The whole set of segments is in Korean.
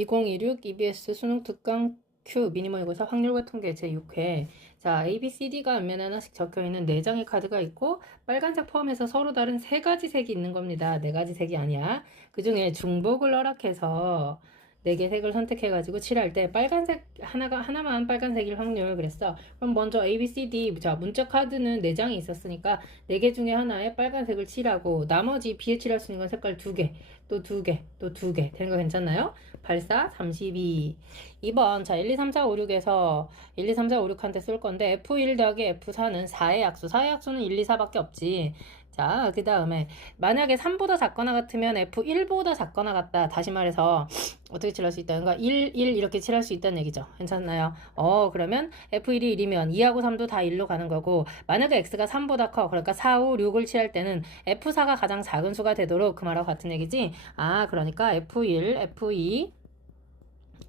2016 EBS 수능 특강 Q 미니모이고사 확률과 통계 제6회 자 A, B, C, D가 앞면에 하나씩 적혀있는 4장의 카드가 있고 빨간색 포함해서 서로 다른 세 가지 색이 있는 겁니다. 네 가지 색이 아니야. 그 중에 중복을 허락해서 네 개 색을 선택해가지고 칠할 때 빨간색 하나가 하나만 빨간색일 확률 그랬어. 그럼 먼저 A, B, C, D 자 문자 카드는 네 장이 있었으니까 네 개 중에 하나에 빨간색을 칠하고 나머지 B에 칠할 수 있는 건 색깔 두 개, 또 두 개, 또 두 개 되는 거 괜찮나요? 84, 32. 2번 자 1, 2, 3, 4, 5, 6에서 1, 2, 3, 4, 5, 6한테 쓸 건데 F1 더하기 F4는 4의 약수. 4의 약수는 1, 2, 4밖에 없지. 자, 그 다음에 만약에 3보다 작거나 같으면 F1보다 작거나 같다. 다시 말해서 어떻게 칠할 수 있다? 그러니까 1, 1 이렇게 칠할 수 있다는 얘기죠. 괜찮나요? 어, 그러면 F1이 1이면 2하고 3도 다 1로 가는 거고 만약에 X가 3보다 커. 그러니까 4, 5, 6을 칠할 때는 F4가 가장 작은 수가 되도록 그 말하고 같은 얘기지. 아, 그러니까 F1, F2,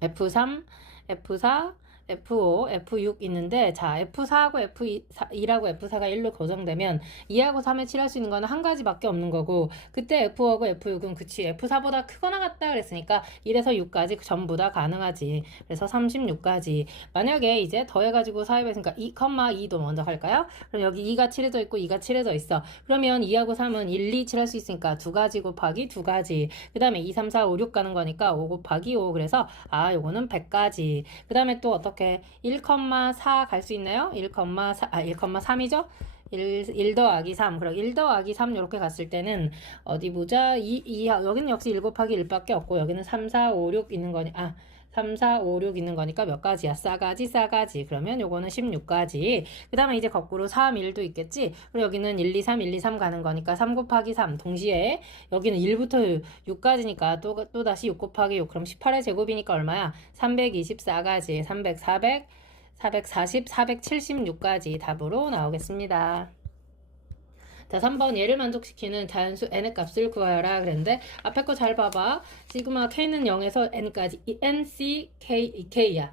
F3, F4, F5, F6 있는데 자 F4하고 F2라고 F4가 1로 고정되면 2하고 3에 칠할 수 있는 거는 한 가지밖에 없는 거고 그때 F5하고 F6은 그치 F4보다 크거나 같다 그랬으니까 1에서 6까지 전부 다 가능하지. 그래서 36까지. 만약에 이제 더해가지고 4에 했으니까 2,2도 먼저 할까요? 그럼 여기 2가 칠해져 있고 2가 칠해져 있어. 그러면 2하고 3은 1, 2 칠할 수 있으니까 두 가지 곱하기 두 가지. 그 다음에 2, 3, 4, 5, 6 가는 거니까 5 곱하기 5 그래서 아 요거는 100까지. 그 다음에 또 어떻게 1,4 갈 수 있나요? 1,4, 아, 1,3이죠? 1, 1 더하기 3. 그럼 1 더하기 3 이렇게 갔을 때는 어디 보자. 2, 2, 여기는 역시 1 곱하기 1밖에 없고 여기는 3, 4, 5, 6 있는 거니 아 3, 4, 5, 6 있는 거니까 몇 가지야? 싸가지, 싸가지. 그러면 요거는 16가지. 그 다음에 이제 거꾸로 3, 1도 있겠지? 그리고 여기는 1, 2, 3, 1, 2, 3 가는 거니까 3 곱하기 3. 동시에 여기는 1부터 6까지니까 또, 또 다시 6 곱하기 6. 그럼 18의 제곱이니까 얼마야? 324가지. 300, 400, 440, 476까지 답으로 나오겠습니다. 자, 3번 얘를 만족시키는 자연수 n의 값을 구하여라 그랬는데 앞에 거 잘 봐봐. 시그마 k는 0에서 n까지 n, c, k, k야.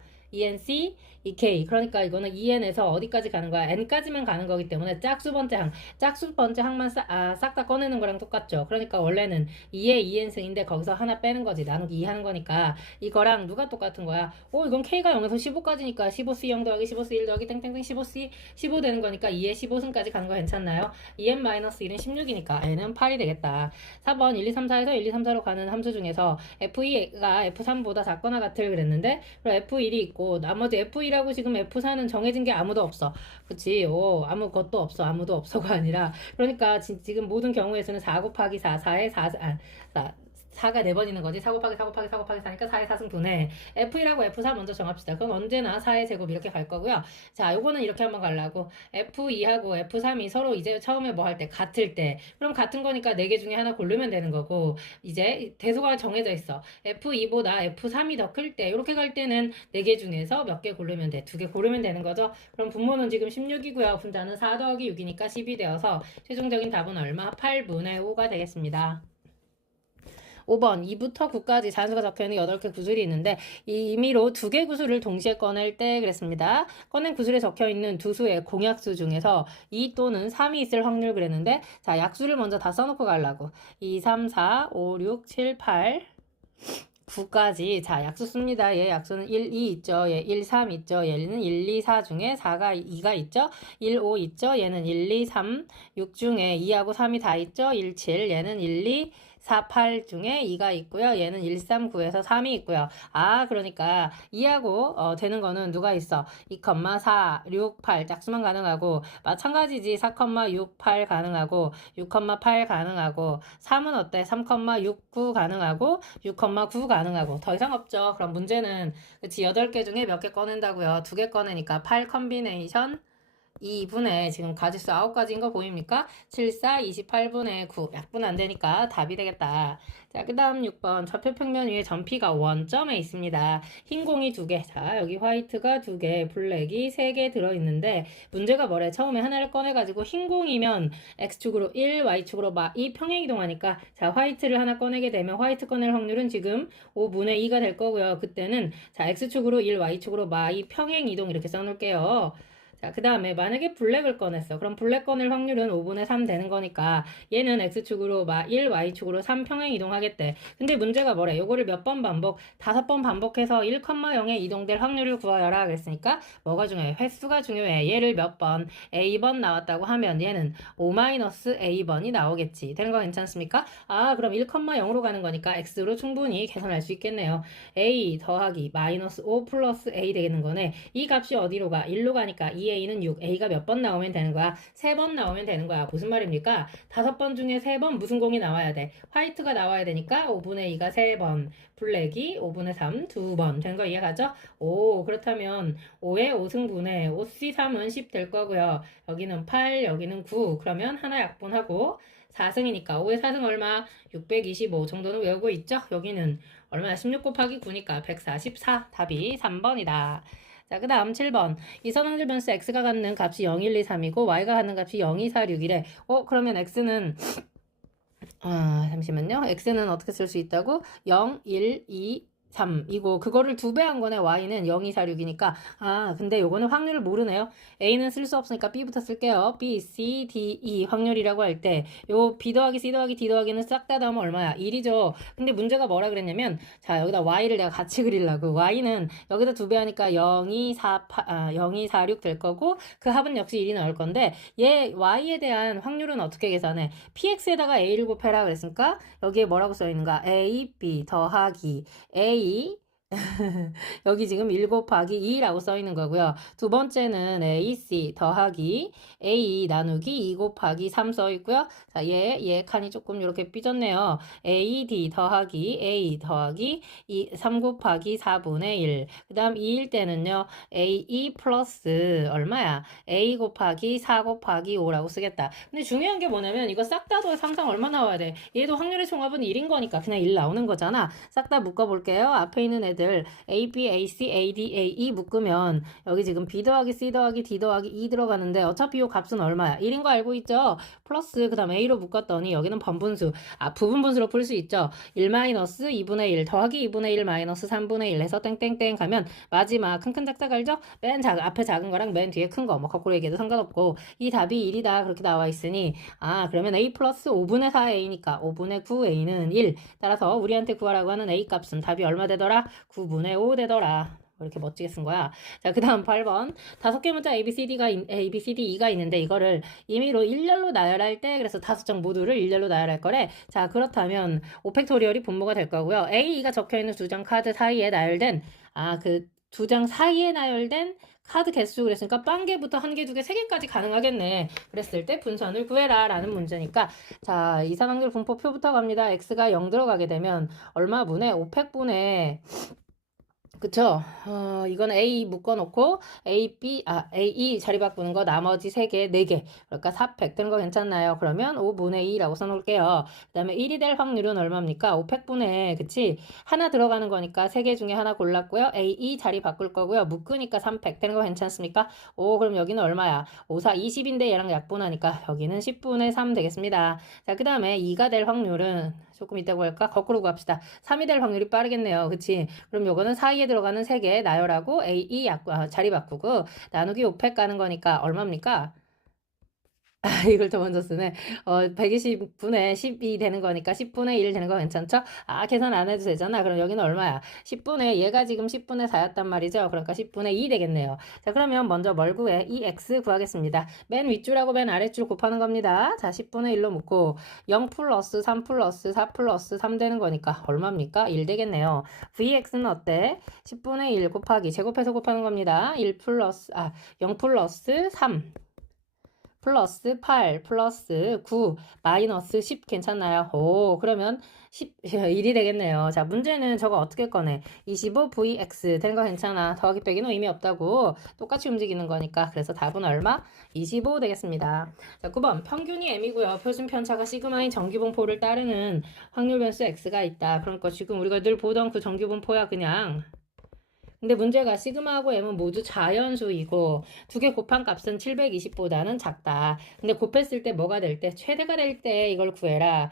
ENC, EK. 그러니까 이거는 EN에서 어디까지 가는 거야? N까지만 가는 거기 때문에 짝수 번째 항, 짝수 번째 항만 싹, 아, 싹 다 꺼내는 거랑 똑같죠. 그러니까 원래는 2의 2n승인데 거기서 하나 빼는 거지. 나누기 2 하는 거니까 이거랑 누가 똑같은 거야? 오, 이건 K가 0에서 15까지니까 15C 0 더하기 15C 1 더하기 땡땡땡 15C 15 되는 거니까 2의 15승까지 가는 거 괜찮나요? 2n-1은 16이니까 n은 8이 되겠다. 4번 1, 2, 3, 4에서 1, 2, 3, 4로 가는 함수 중에서 F2가 F3보다 작거나 같을 그랬는데 그럼 F1이 있고 있고 나머지 F2 라고 지금 F4는 정해진 게 아무도 없어. 그치? 오, 아무것도 없어. 아무도 없어가 아니라. 그러니까 지, 금 모든 경우에서는 4 곱하기 4, 4에 4, 아, 4, 4가 4번이는 거지. 4 곱하기 4 곱하기 4 곱하기 4니까 4의 4승 분해. F1하고 F4 먼저 정합시다. 그럼 언제나 4의 제곱 이렇게 갈 거고요. 자, 요거는 이렇게 한번 가려고. F2하고 F3이 서로 이제 처음에 뭐 할 때 같을 때. 그럼 같은 거니까 4개 중에 하나 고르면 되는 거고. 이제 대소가 정해져 있어. F2보다 F3이 더 클 때. 이렇게 갈 때는 4개 중에서 몇 개 고르면 돼. 2개 고르면 되는 거죠. 그럼 분모는 지금 16이고요. 분자는 4 더하기 6이니까 10이 되어서 최종적인 답은 얼마? 8분의 5가 되겠습니다. 5번 2부터 9까지 자연수가 적혀있는 8개 구슬이 있는데 이 임의로 두개 구슬을 동시에 꺼낼 때 그랬습니다. 꺼낸 구슬에 적혀있는 두 수의 공약수 중에서 2 또는 3이 있을 확률 그랬는데 자 약수를 먼저 다 써놓고 가려고 2, 3, 4, 5, 6, 7, 8 9까지 자 약수 씁니다. 얘 약수는 1, 2 있죠. 얘 1, 3 있죠. 얘는 1, 2, 4 중에 4가 2가 있죠. 1, 5 있죠. 얘는 1, 2, 3, 6 중에 2하고 3이 다 있죠. 1, 7 얘는 1, 2, 4, 8 중에 2가 있고요. 얘는 1, 3, 9에서 3이 있고요. 아, 그러니까 2하고 어, 되는 거는 누가 있어? 2, 4, 6, 8 짝수만 가능하고 마찬가지지 4, 6, 8 가능하고 6, 8 가능하고 3은 어때? 3, 6, 9 가능하고 6, 9 가능하고 더 이상 없죠. 그럼 문제는 그치 8개 중에 몇 개 꺼낸다고요? 두 개 꺼내니까 8 컨비네이션 2분의 지금 가지수 9가지인 거 보입니까? 7, 4, 28분의 9. 약분 안 되니까 답이 되겠다. 자, 그 다음 6번. 좌표 평면 위에 점피가 원점에 있습니다. 흰 공이 2개. 자, 여기 화이트가 2개, 블랙이 3개 들어있는데, 문제가 뭐래? 처음에 하나를 꺼내가지고 흰 공이면 X축으로 1, Y축으로 마, 2 평행 이동하니까, 자, 화이트를 하나 꺼내게 되면 화이트 꺼낼 확률은 지금 5분의 2가 될 거고요. 그때는, 자, X축으로 1, Y축으로 마, 2 평행 이동 이렇게 써놓을게요. 자, 그 다음에 만약에 블랙을 꺼냈어. 그럼 블랙 꺼낼 확률은 5분의 3 되는 거니까 얘는 x축으로 막 1, y축으로 3 평행 이동하겠대. 근데 문제가 뭐래? 요거를 몇 번 반복? 다섯 번 반복해서 1,0에 이동될 확률을 구하여라 그랬으니까 뭐가 중요해? 횟수가 중요해. 얘를 몇 번? a번 나왔다고 하면 얘는 5-a번이 나오겠지. 되는 거 괜찮습니까? 아, 그럼 1,0로 가는 거니까 x로 충분히 계산할 수 있겠네요. a 더하기 마이너스 5 플러스 a 되는 거네. 이 값이 어디로 가? 1로 가니까 2a는 6, a가 몇 번 나오면 되는 거야? 세 번 나오면 되는 거야. 무슨 말입니까? 다섯 번 중에 세 번 무슨 공이 나와야 돼? 화이트가 나와야 되니까 5분의 2가 세 번, 블랙이 5분의 3 두 번. 된 거 이해가죠? 오, 그렇다면 5의 5승분의 5C3은 10 될 거고요. 여기는 8, 여기는 9. 그러면 하나 약분하고 4승이니까 5의 4승 얼마? 625 정도는 외우고 있죠? 여기는 얼마나 16 곱하기 9니까 144 답이 3번이다. 자, 그 다음 7번. 이선항질 변수 x가 갖는 값이 0, 1, 2, 3이고 y가 갖는 값이 0, 2, 4, 6이래. 어, 그러면 x는 아, 잠시만요. x는 어떻게 쓸 수 있다고? 0, 1, 2, 3 이고 그거를 두 배 한 거네 y는. 0, 2, 4, 6이니까. 아 근데 요거는 확률을 모르네요. a는 쓸 수 없으니까 b부터 쓸게요. b, c, d, e. 확률이라고 할 때 요 b 더하기 c 더하기 d 더하기는 싹 다 더하면 얼마야? 1이죠. 근데 문제가 뭐라 그랬냐면 자 여기다 y를 내가 같이 그리려고. y는 여기다 두 배 하니까 0, 2, 4, 8, 아, 0, 2, 4, 6 될 거고 그 합은 역시 1이 나올 건데 얘 y에 대한 확률은 어떻게 계산해? px에다가 a를 곱해라 그랬으니까? 여기에 뭐라고 써 있는가? a, b 더하기 a aí 여기 지금 1 곱하기 2라고 써 있는 거고요. 두 번째는 AC 더하기 A 나누기 2 곱하기 3 써 있고요. 자, 얘, 얘 칸이 조금 이렇게 삐졌네요. AD 더하기 A 더하기 2, 3 곱하기 4분의 1. 그 다음 2일 때는요. AE 플러스 얼마야? A 곱하기 4 곱하기 5라고 쓰겠다. 근데 중요한 게 뭐냐면 이거 싹 다도 상상 얼마 나와야 돼? 얘도 확률의 총합은 1인 거니까 그냥 1 나오는 거잖아. 싹 다 묶어볼게요. 앞에 있는 애들 애들 A, B, A, C, A, D, A, E 묶으면 여기 지금 B 더하기 C 더하기 D 더하기 E 들어가는데 어차피 이 값은 얼마야? 1인 거 알고 있죠? 플러스 그 다음 A로 묶었더니 여기는 번분수 아 부분분수로 풀 수 있죠? 1 마이너스 2분의 1 더하기 2분의 1 마이너스 3분의 1 해서 땡땡땡 가면 마지막 큰 큰 작작 알죠? 맨 작, 앞에 작은 거랑 맨 뒤에 큰 거 뭐 거꾸로 얘기해도 상관없고 이 답이 1이다 그렇게 나와 있으니 아 그러면 A 플러스 5분의 4A니까 5분의 9A는 1 따라서 우리한테 구하라고 하는 A 값은 답이 얼마 되더라? 9분의 5 되더라. 뭐 이렇게 멋지게 쓴 거야. 자, 그 다음 8번. 다섯 개 문자 A, B, C, D가, A, B, C, D, E가 있는데 이거를 임의로 일렬로 나열할 때 그래서 다섯 장 모두를 일렬로 나열할 거래. 자, 그렇다면 오펙토리얼이 분모가 될 거고요. A, E가 적혀있는 두 장 카드 사이에 나열된, 아, 그 두 장 사이에 나열된 카드 개수 그랬으니까 빵개부터 한 개, 두 개, 세 개까지 가능하겠네. 그랬을 때 분선을 구해라 라는 문제니까 자, 이산항률 분포표부터 갑니다. x가 0 들어가게 되면 얼마 분의 5팩분의 그쵸? 어, 이건 A 묶어놓고 A, B, 아, A, E 자리 바꾸는 거 나머지 3개, 4개. 그러니까 4팩 되는 거 괜찮나요? 그러면 5분의 2라고 써놓을게요. 그 다음에 1이 될 확률은 얼마입니까? 5팩분의, 그치? 하나 들어가는 거니까 3개 중에 하나 골랐고요. A, E 자리 바꿀 거고요. 묶으니까 3팩 되는 거 괜찮습니까? 오, 그럼 여기는 얼마야? 5, 4, 20인데 얘랑 약분하니까 여기는 10분의 3 되겠습니다. 자, 그 다음에 2가 될 확률은 조금 있다고 할까? 거꾸로 갑시다. 3이 될 확률이 빠르겠네요. 그치? 그럼 요거는 사이에 들어가는 3개 나열하고 A, E 약, 아, 자리 바꾸고 나누기 5팩 가는 거니까 얼마입니까? 아, 이걸 더 먼저 쓰네. 어, 120분의 10이 되는 거니까 10분의 1 되는 거 괜찮죠? 아, 계산 안 해도 되잖아. 그럼 여기는 얼마야? 10분의, 얘가 지금 10분의 4였단 말이죠. 그러니까 10분의 2 되겠네요. 자, 그러면 먼저 뭘 구해? 이 x 구하겠습니다. 맨 윗줄하고 맨 아랫줄 곱하는 겁니다. 자, 10분의 1로 묶고 0 플러스 3 플러스 4 플러스 3 되는 거니까 얼마입니까? 1 되겠네요. vx는 어때? 10분의 1 곱하기 제곱해서 곱하는 겁니다. 1 플러스, 아, 0 플러스 3. 플러스 8 플러스 9 마이너스 10 괜찮나요? 오 그러면 10, 1이 되겠네요. 자 문제는 저거 어떻게 꺼내? 25vx 되는 거 괜찮아. 더하기 빼기는 의미 없다고 똑같이 움직이는 거니까 그래서 답은 얼마? 25 되겠습니다. 자 9번 평균이 m이고요. 표준 편차가 시그마인 정규분포를 따르는 확률 변수 x가 있다. 그러니까 지금 우리가 늘 보던 그 정규분포야 그냥 근데 문제가 시그마하고 m은 모두 자연수이고 두 개 곱한 값은 720보다는 작다. 근데 곱했을 때 뭐가 될 때? 최대가 될 때 이걸 구해라.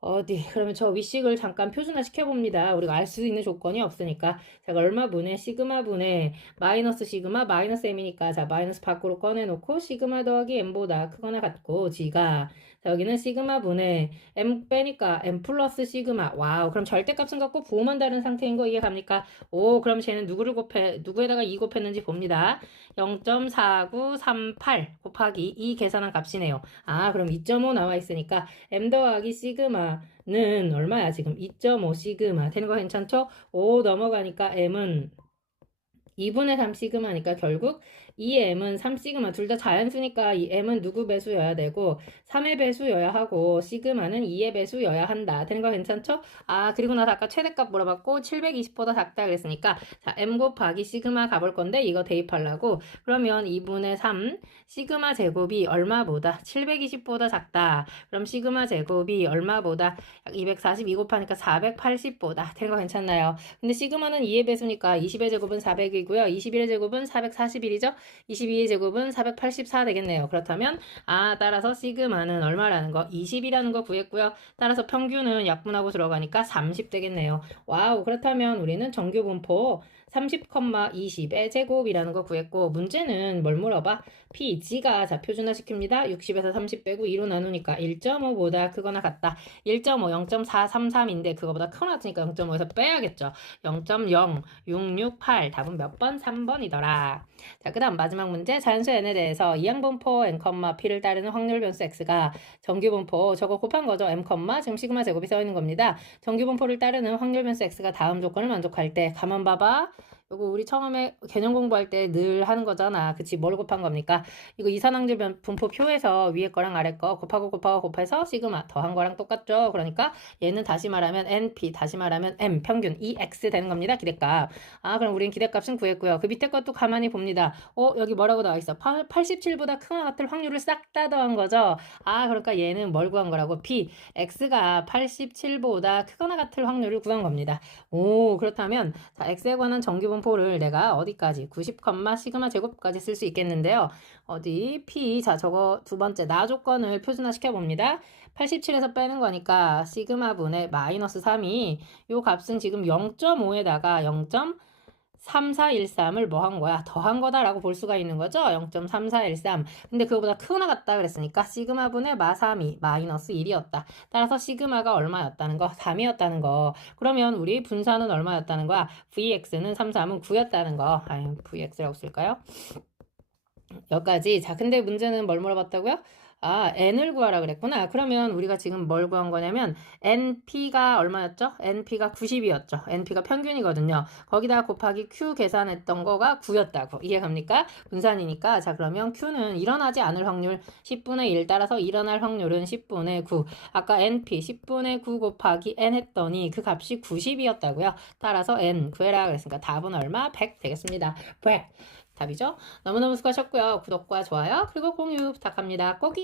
어디 그러면 저 위식을 잠깐 표준화 시켜봅니다. 우리가 알 수 있는 조건이 없으니까 제가 얼마 분의 시그마 분의 마이너스 시그마 마이너스 m이니까 자 마이너스 밖으로 꺼내놓고 시그마 더하기 m보다 크거나 같고 g가 자 여기는 시그마 분의 m 빼니까 m 플러스 시그마 와우 그럼 절대값은 같고 부호만 다른 상태인 거 이해 갑니까? 오 그럼 쟤는 누구를 곱해 누구에다가 2 곱했는지 봅니다. 0.4938 곱하기 2 계산한 값이네요. 아 그럼 2.5 나와 있으니까 m 더하기 시그마 는 얼마야 지금 2.5 시그마 되는 거 괜찮죠? 5 넘어가니까 m은 2분의 3 시그마니까 결국 이 m은 3 시그마 둘 다 자연수니까 이 m은 누구 배수여야 되고 3의 배수여야 하고 시그마는 2의 배수여야 한다. 되는 거 괜찮죠? 아 그리고 나서 아까 최대값 물어봤고 720보다 작다 그랬으니까 자 m 곱하기 시그마 가볼 건데 이거 대입하려고 그러면 2분의 3 시그마 제곱이 얼마보다 720보다 작다. 그럼 시그마 제곱이 얼마보다 약 242 곱하니까 480보다 되는 거 괜찮나요? 근데 시그마는 2의 배수니까 20의 제곱은 400이고요. 21의 제곱은 441이죠. 22의 제곱은 484 되겠네요. 그렇다면 아 따라서 시그마는 얼마라는 거 20이라는 거 구했고요. 따라서 평균은 약분하고 들어가니까 30 되겠네요. 와우 그렇다면 우리는 정규 분포 30,20의 제곱이라는 거 구했고 문제는 뭘 물어봐? P, G가 자 표준화 시킵니다. 60에서 30 빼고 2로 나누니까 1.5보다 크거나 같다. 1.5, 0.433인데 그거보다 크거나 같으니까 0.5에서 빼야겠죠. 0.0668 답은 몇 번? 3번이더라. 자, 그 다음 마지막 문제 자연수 n에 대해서 이항분포 n, p를 따르는 확률 변수 x가 정규분포 저거 곱한 거죠. m, 지금 시그마 제곱이 써 있는 겁니다. 정규분포를 따르는 확률 변수 x가 다음 조건을 만족할 때 가만 봐봐. 요거 우리 처음에 개념 공부할 때 늘 하는 거잖아. 그치? 뭘 곱한 겁니까? 이거 변- 분포표에서 위에 거랑 아래 거 곱하고 곱하고 곱해서 시그마 더한 거랑 똑같죠? 그러니까 얘는 다시 말하면 NP, 다시 말하면 M, 평균 EX 되는 겁니다. 기대값. 아, 그럼 우린 기대값은 구했고요. 그 밑에 것도 가만히 봅니다. 어, 여기 뭐라고 나와 있어? 87보다 크거나 같을 확률을 싹 다 더한 거죠? 아, 그러니까 얘는 뭘 구한 거라고? P, X가 87보다 크거나 같을 확률을 구한 겁니다. 오, 그렇다면 자, x에 관한 정규 분 포를 내가 어디까지 90, 시그마 제곱까지 쓸 수 있겠는데요. 어디 p 자, 저거 두 번째 나 조건을 표준화 시켜 봅니다. 87에서 빼는 거니까 시그마 분의 마이너스 3이 요 값은 지금 0.5에다가 0. 3413을 뭐 한 거야? 더한 거다라고 볼 수가 있는 거죠? 0.3413. 근데 그거보다 크거나 같다 그랬으니까 시그마 분의 마3이 마이너스 1이었다. 따라서 시그마가 얼마였다는 거? 3이었다는 거. 그러면 우리 분산은 얼마였다는 거야? vx는 3, 3은 9였다는 거. 아유, vx라고 쓸까요? 여기까지. 자, 근데 문제는 뭘 물어봤다고요? 아, n을 구하라 그랬구나. 그러면 우리가 지금 뭘 구한 거냐면 np가 얼마였죠? np가 90이었죠. np가 평균이거든요. 거기다 곱하기 q 계산했던 거가 9였다고. 이해 갑니까? 분산이니까. 자, 그러면 q는 일어나지 않을 확률 10분의 1 따라서 일어날 확률은 10분의 9. 아까 np 10분의 9 곱하기 n 했더니 그 값이 90이었다고요. 따라서 n 구해라 그랬으니까 답은 얼마? 100 되겠습니다. 100. 답이죠? 너무너무 수고하셨고요. 구독과 좋아요 그리고 공유 부탁합니다. 꼭